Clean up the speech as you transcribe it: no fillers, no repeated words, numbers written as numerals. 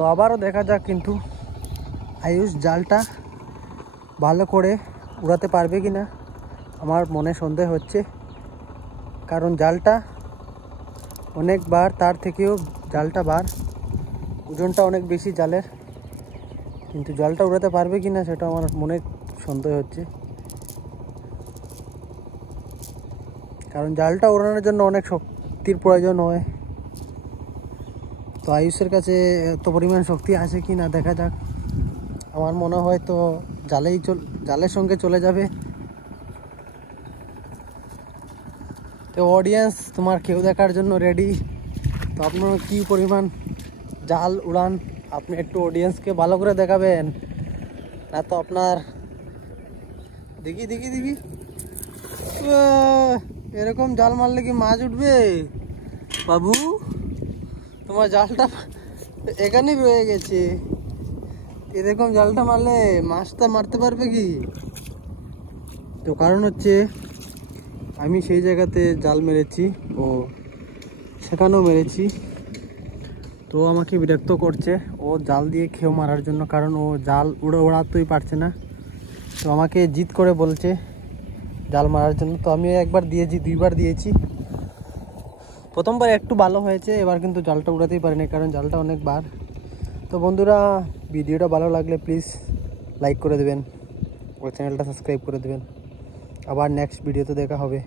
তো আবারও দেখা যাক কিন্তু আয়ুষ জালটা ভালো করে উড়াতে পারবে কি না আমার মনে সন্দেহ হচ্ছে, কারণ জালটা অনেক বার, তার থেকেও জালটা বার, ওজনটা অনেক বেশি জালের, কিন্তু জালটা উড়াতে পারবে কি না সেটা আমার মনে সন্দেহ হচ্ছে, কারণ জালটা উড়ানোর জন্য অনেক শক্তির প্রয়োজন হয়। তো আয়ুষের কাছে এত পরিমাণ শক্তি আছে কি না দেখা যাক। আমার মনে হয় তো জালের সঙ্গে চলে যাবে। তো অডিয়েন্স, তোমার কেউ দেখার জন্য রেডি। তো আপনারা কী পরিমাণ জাল উড়ান আপনি একটু অডিয়েন্সকে ভালো করে দেখাবেন, না তো আপনার দেখি এরকম জাল মারলে কি মাছ উঠবে বাবু? তোমার জালটা এখানেই রয়ে গেছে, এরকম জালটা মারলে মাছটা মারতে পারবে কি? তো কারণ হচ্ছে আমি সেই জায়গাতে জাল মেরেছি ও সেখানেও মেরেছি, তো আমাকে বিরক্ত করছে ও জাল দিয়ে খেয়ে মারার জন্য, কারণ ও জাল উড়াতেই পারছে না। তো আমাকে জিদ করে বলছে জাল মারার জন্য। তো আমি একবার দিয়েছি, দুইবার দিয়েছি, প্রথমবার একটু ভালো হয়েছে, এবার কিন্তু জালটা উড়াতেই পারিনি কারণ জালটা অনেক বার। তো বন্ধুরা, ভিডিওটা ভালো লাগলে প্লিজ লাইক করে দেবেন, ও চ্যানেলটা সাবস্ক্রাইব করে দেবেন। আবার নেক্সট ভিডিওতে দেখা হবে।